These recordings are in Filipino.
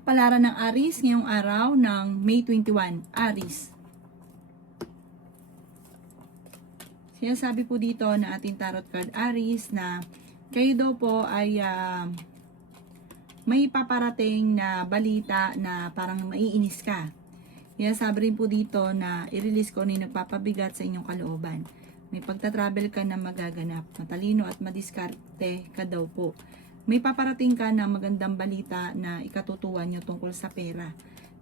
Kapalaran ng Aries ngayong araw ng May 21. Aries. Sinasabi po dito na ating tarot card Aries na kayo daw po ay may paparating na balita na parang maiinis ka. Sinasabi rin po dito na i-release ko na yung nagpapabigat sa inyong kalooban. May pagta-travel ka na magaganap. Matalino at madiskarte ka daw po. May paparating ka na magandang balita na ikatutuwa nyo tungkol sa pera.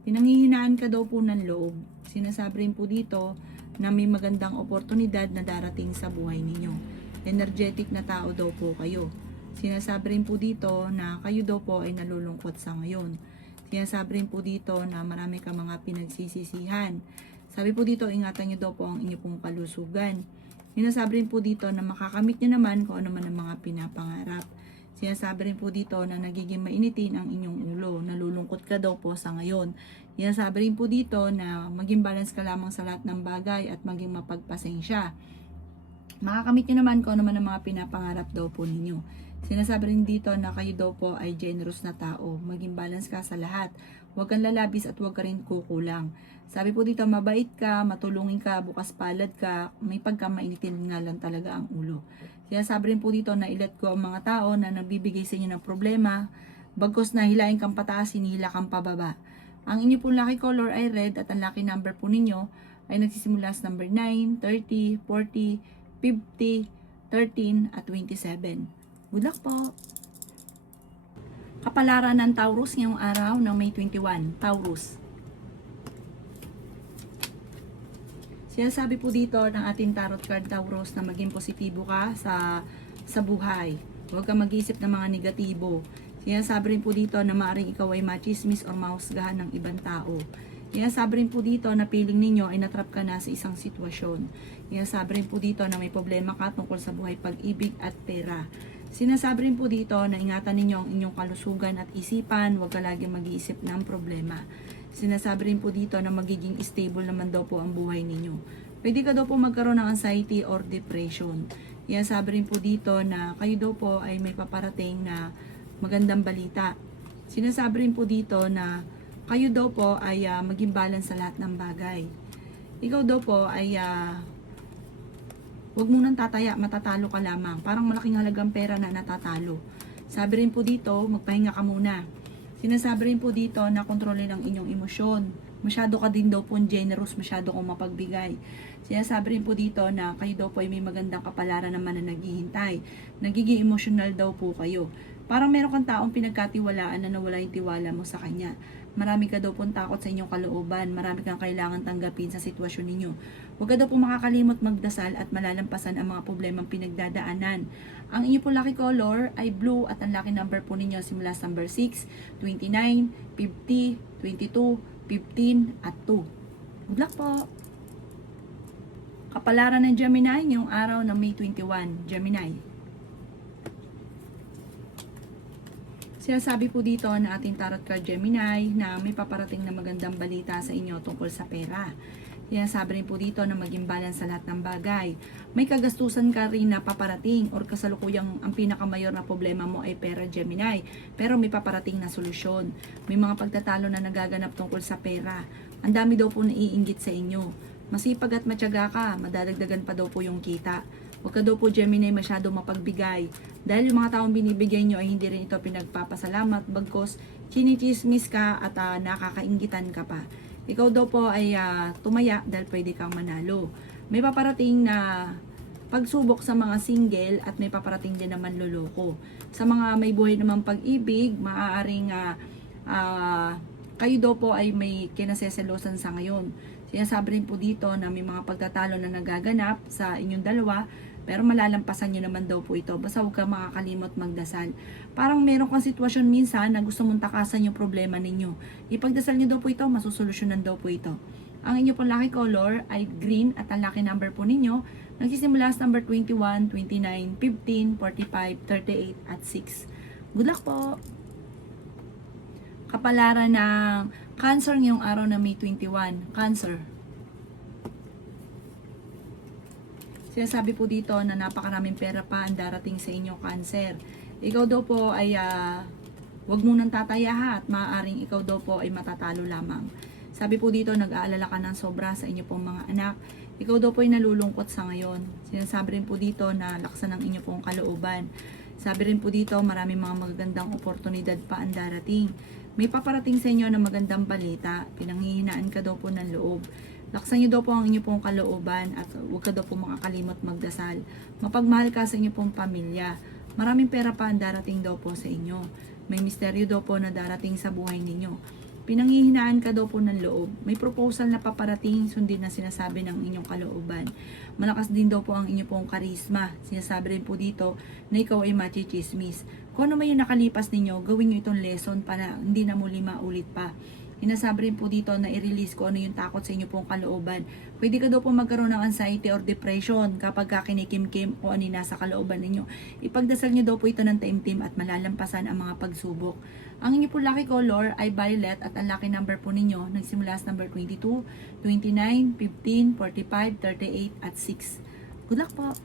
Pinanghihinaan ka daw po ng loob. Sinasabi rin po dito na may magandang oportunidad na darating sa buhay ninyo. Energetic na tao daw po kayo. Sinasabi rin po dito na kayo daw po ay nalulungkot sa ngayon. Sinasabi rin po dito na marami ka mga pinagsisisihan. Sabi po dito, ingatan nyo daw po ang inyong pong kalusugan. Sinasabi rin po dito na makakamit nyo naman kung ano man ang mga pinapangarap. Sinasabi rin po dito na nagiging mainitin ang inyong ulo. Nalulungkot ka daw po sa ngayon. Sinasabi rin po dito na maging balance ka lamang sa lahat ng bagay at maging mapagpasensya. Makakamit nyo naman kung ano man ang mga pinapangarap daw po ninyo. Sinasabi rin dito na kayo daw po ay generous na tao. Maging balance ka sa lahat. Huwag kang lalabis at huwag ka rin kukulang. Sabi po dito, mabait ka, matulungin ka, bukas palad ka, may pagkamainitin nga lang talaga ang ulo. Sinasabi rin po dito na i-let go ang mga tao na nagbibigay sa inyo ng problema, bagkos na hilain kang pataas, hinihila kang pababa. Ang inyo po lucky color ay red at ang lucky number po ninyo ay nagsisimula sa number 9, 30, 40, 50, 13 at 27. Good luck po! Kapalaran ng Taurus ngayong araw ng May 21. Taurus. Sinasabi po dito ng ating tarot card Taurus na maging positibo ka sa buhay. Huwag kang mag-isip ng mga negatibo. Sinasabi rin po dito na maaaring ikaw ay machismis o mahusgahan ng ibang tao. Sinasabi rin po dito na feeling ninyo ay natrap ka na sa isang sitwasyon. Sinasabi rin po dito na may problema ka tungkol sa buhay, pag-ibig at pera. Sinasabi rin po dito na ingatan ninyo ang inyong kalusugan at isipan, huwag ka laging mag-iisip ng problema. Sinasabi rin po dito na magiging stable naman daw po ang buhay ninyo. Pwede ka daw po magkaroon ng anxiety or depression. Sinasabi rin po dito na kayo daw po ay may paparating na magandang balita. Sinasabi rin po dito na kayo daw po ay maging balance sa lahat ng bagay. Ikaw daw po ay huwag munang tataya, matatalo ka lamang. Parang malaking halagang pera na natatalo. Sabi rin po dito, magpahinga ka muna. Sinasabi rin po dito na kontrolin ang inyong emosyon. Masyado ka din daw po generous, masyado kong mapagbigay. Sinasabi rin po dito na kayo daw po ay may magandang kapalaran naman na naghihintay. Nagiging emotional daw po kayo. Parang meron kang taong pinagkatiwalaan na nawala yung tiwala mo sa kanya. Marami ka daw pong takot sa inyong kalooban. Marami kang kailangan tanggapin sa sitwasyon ninyo. Huwag ka daw pong makakalimot magdasal at malalampasan ang mga problemang pinagdadaanan. Ang inyo po lucky color ay blue at ang lucky number po ninyo simula sa number 6, 29, 50, 22, 15 at 2. Good luck po! Kapalaran ng Gemini ngayong araw ng May 21. Gemini. Sinasabi po dito na ating tarot card Gemini na may paparating na magandang balita sa inyo tungkol sa pera. Sinasabi rin po dito na maging balance sa lahat ng bagay. May kagastusan ka rin na paparating or kasalukuyang ang pinakamayor na problema mo ay pera Gemini. Pero may paparating na solusyon. May mga pagtatalo na nagaganap tungkol sa pera. Ang dami daw po naiinggit sa inyo. Masipag at matyaga ka, madadagdagan pa daw po yung kita. Huwag ka daw po Gemini masyado mapagbigay. Dahil yung mga taong binibigay nyo ay hindi rin ito pinagpapasalamat, bagkos chinichismis ka at nakakainggitan ka pa. Ikaw daw po ay tumaya dahil pwede kang manalo. May paparating na pagsubok sa mga single at may paparating din naman loloko. Sa mga may buhay namang pag-ibig, maaaring kayo daw po ay may kinaseselosan sa ngayon. Sinasabi rin po dito na may mga pagtatalo na nagaganap sa inyong dalawa, pero malalampasan nyo naman daw po ito. Basta huwag kang makakalimot magdasal. Parang meron kang sitwasyon minsan na gusto mong takasan yung problema ninyo. Ipagdasal nyo daw po ito, masusolusyonan daw po ito. Ang inyo pong lucky color ay green at ang lucky number po ninyo nagsisimula sa number 21, 29, 15, 45, 38 at 6. Good luck po! Kapalaran ng Cancer ngayong araw na May 21. Cancer. Sinasabi po dito na napakaraming pera pa ang darating sa inyo, Cancer. Ikaw daw po ay Huwag munang tataya ha, at maaaring ikaw daw po ay matatalo lamang. Sabi po dito, nag-aalala ka ng sobra sa inyo pong mga anak. Ikaw daw po ay nalulungkot sa ngayon. Sinasabi rin po dito na laksan ang inyo pong kalooban. Sabi rin po dito, maraming mga magagandang oportunidad pa ang darating. May paparating sa inyo na magandang balita. Pinanghihinaan ka daw po ng loob. Laksan niyo daw po ang inyo pong kalooban at huwag ka daw po makakalimot magdasal. Mapagmahal ka sa inyo pong pamilya. Maraming pera pa ang darating daw po sa inyo. May misteryo daw po na darating sa buhay ninyo. Pinanghihinaan ka daw po ng loob. May proposal na paparating, sundin na sinasabi ng inyong kalooban. Malakas din daw po ang inyong pong karisma. Sinasabi rin po dito na ikaw ay machichismis. Kung ano man yung nakalipas ninyo, gawin nyo itong lesson para hindi na muli maulit pa. Sinasabi rin po dito na i-release kung ano yung takot sa inyo pong kalooban. Pwede ka daw po magkaroon ng anxiety or depression kapag kakinikim-kim o ano yung nasa kalooban ninyo. Ipagdasal nyo daw po ito ng taimtim at malalampasan ang mga pagsubok. Ang inyo po lucky color ay violet at ang lucky number po ninyo nagsimula sa number 22, 29, 15, 45, 38 at 6. Good luck po!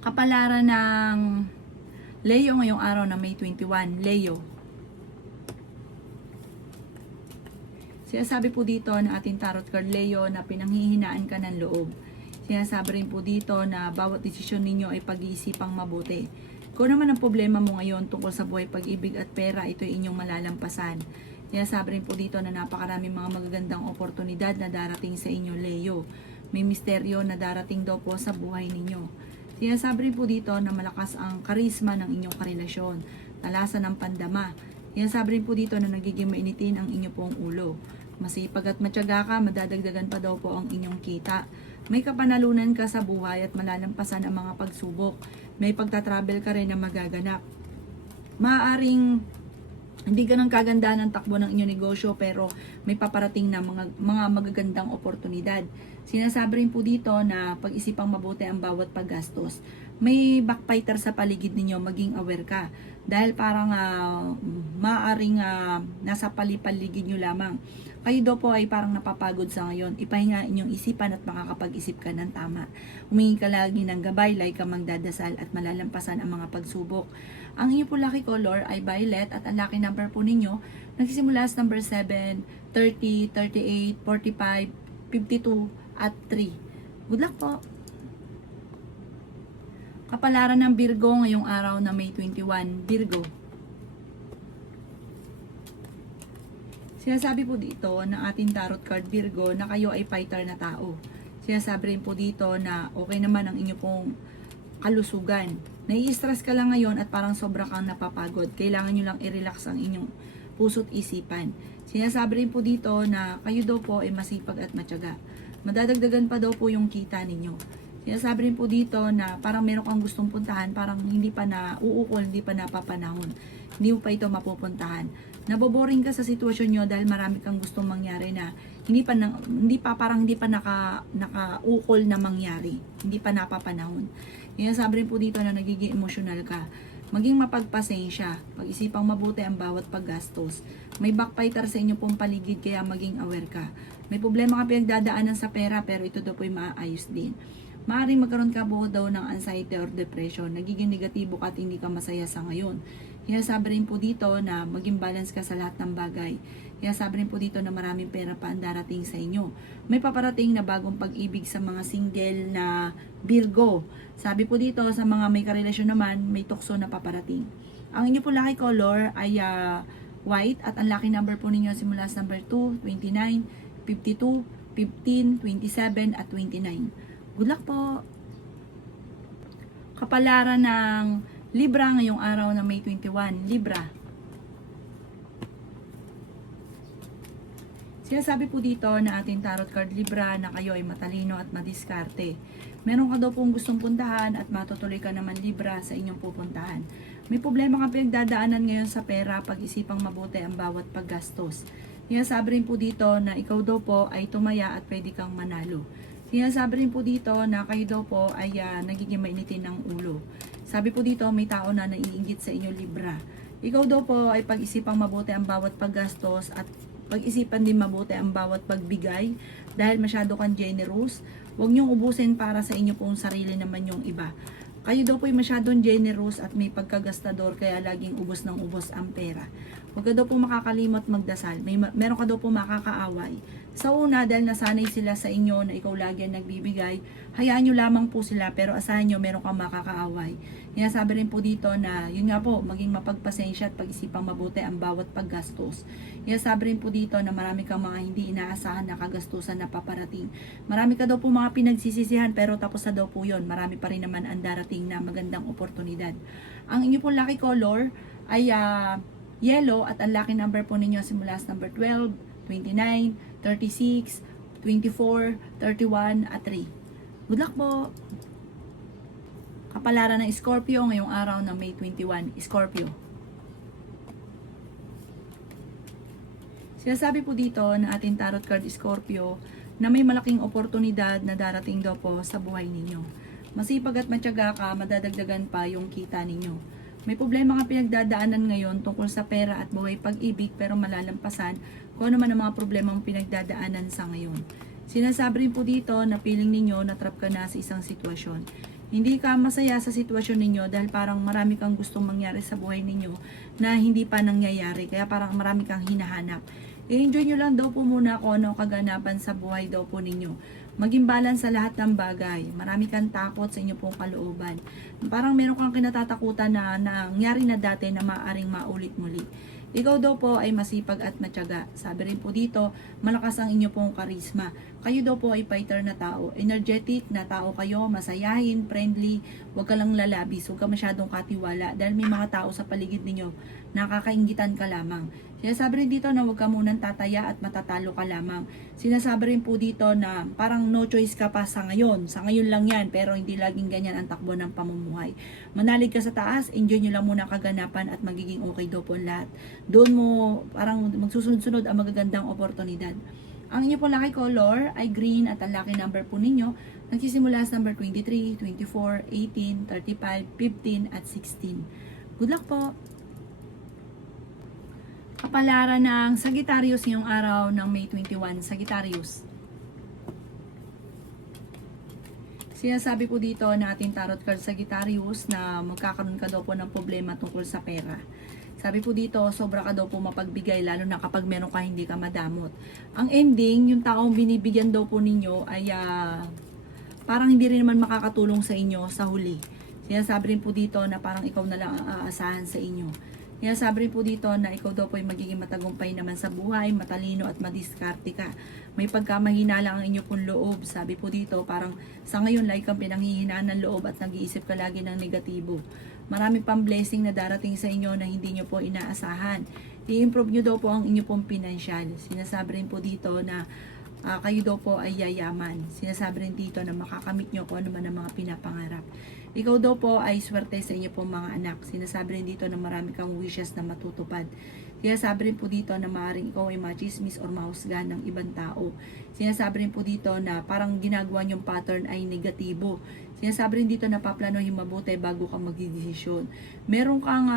Kapalaran ng Leo ngayong araw na May 21. Leo. Sinasabi po dito na ating tarot card Leo na pinanghihinaan ka ng loob. Sinasabi rin po dito na bawat desisyon ninyo ay pag-iisipang mabuti. Kung naman ang problema mo ngayon tungkol sa buhay, pag-ibig at pera, ito ay inyong malalampasan. Sinasabi rin po dito na napakaraming mga magagandang oportunidad na darating sa inyo Leo. May misteryo na darating daw po sa buhay ninyo. Sinasabi rin po dito na malakas ang karisma ng inyong karelasyon. Talasan ng pandama. Sinasabi rin po dito na nagiging mainitin ang inyong pong ulo. Masipag at matyaga ka, madadagdagan pa daw po ang inyong kita. May kapanalunan ka sa buhay at malalampasan ang mga pagsubok. May pagtatravel ka rin na magaganap. Maaaring hindi ganang kaganda ng takbo ng inyong negosyo pero may paparating na mga magagandang oportunidad. Sinasabi rin po dito na pag-isipang mabuti ang bawat paggastos. May backbiter sa paligid ninyo, maging aware ka. Dahil parang maaaring nasa paligid nyo lamang. Kayo daw po ay parang napapagod sa ngayon. Ipahinga inyong isipan at makakapag-isip ka ng tama. Humingi ka lagi ng gabay, like ka magdadasal at malalampasan ang mga pagsubok. Ang inyo po lucky color ay violet at ang lucky number po ninyo nagsisimula sa number 7, 30, 38, 45, 52 at 3. Good luck po! Kapalaran ng Virgo ngayong araw na May 21. Virgo. Sinasabi po dito ng ating tarot card Virgo na kayo ay fighter na tao. Sinasabi rin po dito na okay naman ang inyo pong kalusugan. Nai-stress ka lang ngayon at parang sobra kang napapagod. Kailangan nyo lang i-relax ang inyong puso't isipan. Sinasabi rin po dito na kayo daw po ay masipag at matyaga. Madadagdagan pa daw po yung kita ninyo. Sinasabi rin po dito na parang meron kang gustong puntahan, parang hindi pa na uukol, hindi pa napapanahon. Hindi mo pa ito mapupuntahan. Naboboring ka sa sitwasyon nyo dahil marami kang gustong mangyari na hindi pa nakaukol na mangyari. Hindi pa napapanahon. Sinasabi rin po dito na nagiging emotional ka. Maging mapagpasensya. Pag-isipang mabuti ang bawat paggastos. May backbiter sa inyo pong paligid kaya maging aware ka. May problema ka pinagdadaanan sa pera pero ito daw po ay maaayos din. Maaaring magkaroon ka po daw ng anxiety or depression. Nagiging negatibo ka at hindi ka masaya sa ngayon. Sinasabi rin po dito na maging balance ka sa lahat ng bagay. Sinasabi rin po dito na maraming pera pa ang darating sa inyo. May paparating na bagong pag-ibig sa mga single na Virgo. Sabi po dito sa mga may karelasyon naman, may tukso na paparating. Ang inyo po lucky color ay white at ang lucky number po ninyo simula sa number 2, 29, 52, 15, 27 at 29. Good luck po! Kapalaran ng Libra ngayong araw na May 21. Libra. Sinasabi po dito na ating tarot card Libra na kayo ay matalino at madiskarte. Meron ka daw pong gustong puntahan at matutuloy ka naman Libra sa inyong pupuntahan. May problema ka pinagdadaanan ngayon sa pera, pag-isipang mabuti ang bawat paggastos. Sinasabi rin po dito na ikaw daw po ay tumaya at pwede kang manalo. Sinasabi rin po dito na kayo daw po ay nagiging mainitin ng ulo. Sabi po dito, may tao na naiinggit sa inyo Libra. Ikaw daw po ay pag-isipang mabuti ang bawat paggastos at pag-isipan din mabuti ang bawat pagbigay dahil masyado kang generous. Huwag niyong ubusin para sa inyo pong sarili naman yung iba. Kayo daw po ay masyadong generous at may pagkagastador kaya laging ubos ng ubos ang pera. Huwag ka daw po makakalimot magdasal. Meron ka daw po makakaaway. Sa una, dahil nasanay sila sa inyo na ikaw lagi ang nagbibigay, hayaan nyo lamang po sila pero asahan nyo meron kang makakaaway. Sabi rin po dito na, yun nga po, maging mapagpasensya at pag-isipang mabuti ang bawat paggastos. Sabi rin po dito na marami kang mga hindi inaasahan na kagastusan na paparating. Marami ka daw po mga pinagsisisihan pero tapos na daw po yun. Marami pa rin naman ang darating na magandang oportunidad. Ang inyo po lucky color ay yellow at ang lucky number po ninyo simula sa number 12, 29, 36, 24, 31 at 3. Good luck po! Kapalaran ng Scorpio ngayong araw ng May 21, Scorpio. Sinasabi po dito na ating tarot card Scorpio na may malaking oportunidad na darating daw po sa buhay ninyo. Masipag at matyaga ka, madadagdagan pa yung kita ninyo. May problema ka pinagdadaanan ngayon tungkol sa pera at buhay pag-ibig pero malalampasan kung ano man ang mga problemang pinagdadaanan sa ngayon. Sinasabi rin po dito na feeling ninyo na trap ka na sa isang sitwasyon. Hindi ka masaya sa sitwasyon ninyo dahil parang marami kang gustong mangyari sa buhay ninyo na hindi pa nangyayari. Kaya parang marami kang hinahanap. I-enjoy nyo lang daw po muna kung ano kaganapan sa buhay daw po ninyo. Maging balance sa lahat ng bagay. Marami kang takot sa inyo pong kalooban. Parang meron kang kinatatakutan na nangyari na dati na maaring maulit muli. Ikaw daw po ay masipag at matyaga. Sabi rin po dito, malakas ang inyo pong karisma. Kayo daw po ay fighter na tao. Energetic na tao kayo, masayahin, friendly, huwag ka lang lalabis, huwag ka masyadong katiwala dahil may mga tao sa paligid ninyo nakakaingitan ka lamang. Sinasabi rin dito na huwag ka munang tataya at matatalo ka lamang. Sinasabi rin po dito na parang no choice ka pa sa ngayon. Sa ngayon lang yan, pero hindi laging ganyan ang takbo ng pamumuhay. Manalig ka sa taas, enjoy nyo lang muna kaganapan at magiging okay daw po lahat. Doon mo parang magsusunod-sunod ang magagandang oportunidad. Ang inyo po lucky color ay green at ang lucky number po ninyo nagsisimula sa number 23, 24, 18, 35, 15 at 16. Good luck po! Kapalaran ng Sagittarius ngayong araw ng May 21, Sagittarius. Sinasabi po dito na ating tarot card Sagittarius na magkakaroon ka daw po ng problema tungkol sa pera. Sabi po dito, sobra ka daw po mapagbigay lalo na kapag meron ka hindi ka madamot. Ang ending, yung taong binibigyan daw po ninyo ay parang hindi rin naman makakatulong sa inyo sa huli. Sinasabi rin po dito na parang ikaw na lang ang aasahan sa inyo. Sinasabi rin po dito na ikaw daw po ay magiging matagumpay naman sa buhay, matalino at madiskarte ka. May pagkamahina lang ang inyo pong loob. Sabi po dito, parang sa ngayon like kang pinanghihinaan ng loob at nag-iisip ka lagi ng negatibo. Marami pang blessing na darating sa inyo na hindi nyo po inaasahan. I-improve nyo daw po ang inyo pong pinansyal. Sinasabi rin po dito na kayo daw po ay yayaman. Sinasabi rin dito na makakamit nyo kung ano man ang mga pinapangarap. Ikaw daw po ay swerte sa inyo pong mga anak. Sinasabi rin dito na marami kang wishes na matutupad. Sinasabi rin po dito na maaaring ikaw ay machismis or mahusgahan ng ibang tao. Sinasabi rin po dito na parang ginagawa niyong pattern ay negatibo. Sinasabi rin dito na paplanohin mabuti bago ka magdidesisyon. Meron kang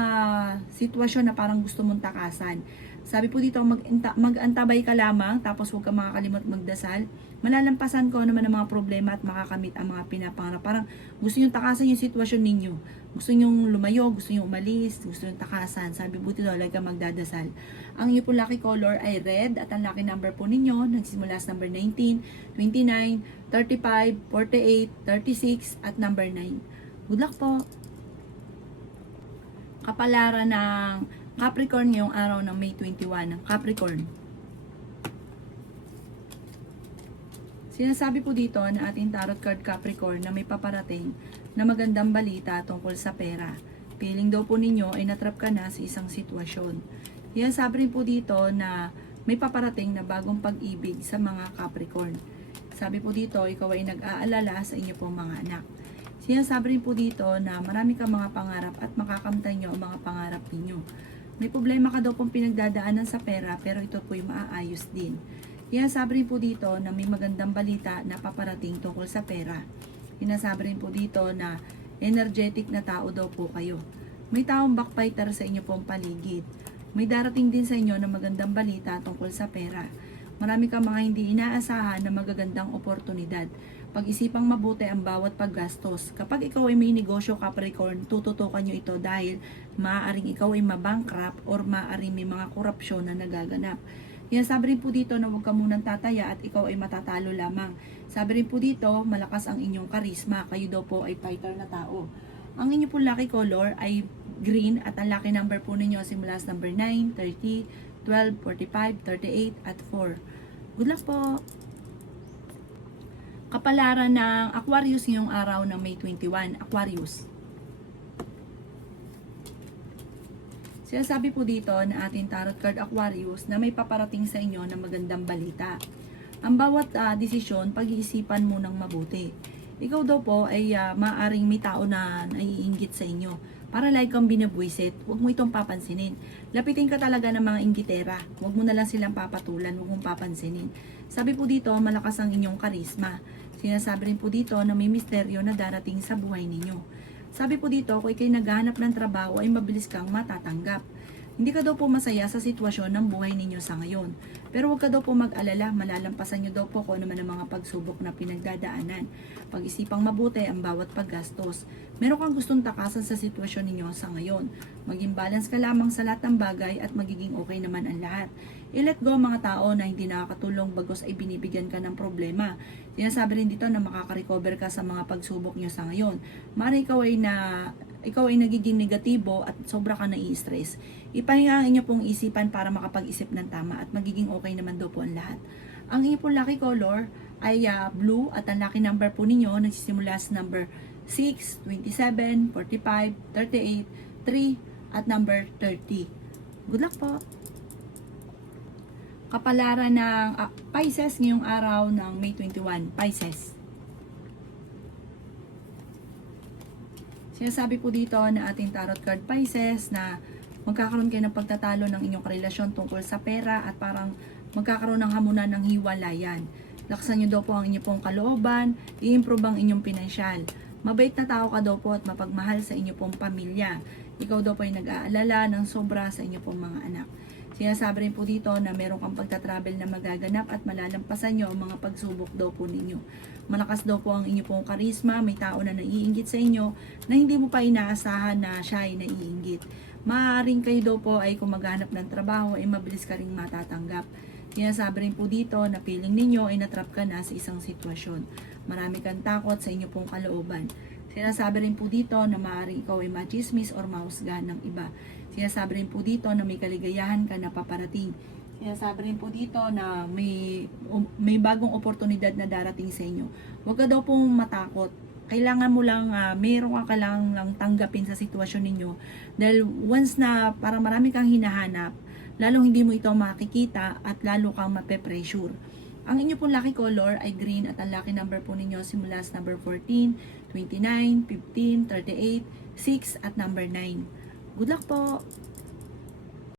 sitwasyon na parang gusto mong takasan. Sabi po dito, mag-antabay ka lamang, tapos huwag ka makakalimot magdasal. Malalampasan ko naman ang mga problema at makakamit ang mga pinapangarap. Parang gusto nyo takasan yung sitwasyon ninyo. Gusto nyo lumayo, gusto nyo umalis, gusto nyo takasan. Sabi po dito, like ka magdadasal. Ang inyo po lucky color ay red at ang lucky number po ninyo, nagsisimula sa number 19, 29, 35, 48, 36 at number 9. Good luck po! Kapalaran ng Capricorn ngayong araw ng May 21. Capricorn. Sinasabi po dito na ating tarot card Capricorn na may paparating na magandang balita tungkol sa pera. Feeling daw po ninyo ay natrap ka na sa isang sitwasyon. Sinasabi rin po dito na may paparating na bagong pag-ibig sa mga Capricorn. Sabi po dito, ikaw ay nag-aalala sa inyo pong mga anak. Sinasabi rin po dito na marami kang mga pangarap at makakamtan nyo ang mga pangarap ninyo. May problema ka daw pong pinagdadaanan sa pera pero ito po'y maaayos din. Sinasabi rin po dito na may magandang balita na paparating tungkol sa pera. Sinasabi rin po dito na energetic na tao daw po kayo. May taong backbiter sa inyo pong paligid. May darating din sa inyo na magandang balita tungkol sa pera. Marami kang mga hindi inaasahan na magagandang oportunidad. Pag-isipang mabuti ang bawat paggastos. Kapag ikaw ay may negosyo, Capricorn, tututukan nyo ito dahil maaaring ikaw ay mabankrupt or maaaring may mga korupsyon na nagaganap. Yan, sabi rin po dito na huwag ka munang tataya at ikaw ay matatalo lamang. Sabi rin po dito, malakas ang inyong karisma. Kayo daw po ay fighter na tao. Ang inyo po lucky color ay green at ang lucky number po ninyo simula sa number 9, 30, 12, 45, 38 at 4. Good luck po! Kapalaran ng Aquarius ngayong araw ng May 21. Aquarius. Sinasabi po dito na ating tarot card Aquarius na may paparating sa inyo na magandang balita. Ang bawat desisyon, pag-iisipan mo ng mabuti. Ikaw daw po ay maaring may tao na naiinggit sa inyo. Para like kang binabwisit, huwag mo itong papansinin. Lapitin ka talaga ng mga inggitera. Huwag mo na lang silang papatulan, huwag mong papansinin. Sabi po dito, malakas ang inyong karisma. Sinasabi rin po dito na may misteryo na darating sa buhay ninyo. Sabi po dito, kung ikay naghahanap ng trabaho ay mabilis kang matatanggap. Hindi ka daw po masaya sa sitwasyon ng buhay ninyo sa ngayon. Pero huwag ka daw po mag-alala, malalampasan nyo daw po kung ano man ang mga pagsubok na pinagdadaanan. Pag-isipang mabuti ang bawat paggastos. Meron kang gustong takasan sa sitwasyon ninyo sa ngayon. Maging balance ka lamang sa lahat ng bagay at magiging okay naman ang lahat. I-let go mga tao na hindi nakakatulong bagos ay binibigyan ka ng problema. Sinasabi rin dito na makaka-recover ka sa mga pagsubok nyo sa ngayon. Mara ikaw ay nagiging negatibo at sobra ka nai-stress. Ipahinga ang inyo pong isipan para makapag-isip ng tama at magiging okay naman daw po ang lahat. Ang inyo pong lucky color ay blue at ang lucky number po ninyo nagsisimula sa number 6, 27, 45, 38, 3 at number 30. Good luck po! Kapalaran ng Pisces ngayong araw ng May 21. Pisces. Sinasabi po dito na ating tarot card Pisces na magkakaroon kayo ng pagtatalo ng inyong karelasyon tungkol sa pera at parang magkakaroon ng hamunan ng hiwalayan. Laksan nyo daw po ang inyong pong kalooban, i-improve ang inyong pinansyal. Mabait na tao ka daw po at mapagmahal sa inyong pong pamilya. Ikaw daw po ay nag-aalala ng sobra sa inyong pong mga anak. Sinasabi rin po dito na meron kang pagtatravel na magaganap at malalampasan nyo ang mga pagsubok daw po ninyo. Malakas daw po ang inyo pong karisma, may tao na naiinggit sa inyo na hindi mo pa inaasahan na siya ay naiinggit. Maaaring kayo daw po ay kung maghanap ng trabaho ay mabilis ka rin matatanggap. Sinasabi rin po dito na feeling ninyo ay natrap ka na sa isang sitwasyon. Marami kang takot sa inyo pong kalooban. Sinasabi rin po dito na maaaring ikaw ay machismis or mahusgahan ng iba. Sinasabi rin po dito na may kaligayahan ka na paparating. Sinasabi rin po dito na may bagong oportunidad na darating sa inyo. Huwag ka daw pong matakot. Kailangan mo lang, mayroon ka lang tanggapin sa sitwasyon ninyo. Dahil once na parang marami kang hinahanap, lalong hindi mo ito makikita at lalo kang mape-pressure. Ang inyo pong lucky color ay green at ang lucky number po ninyo simula sa number 14, 29, 15, 38, 6 at number 9. Good luck po!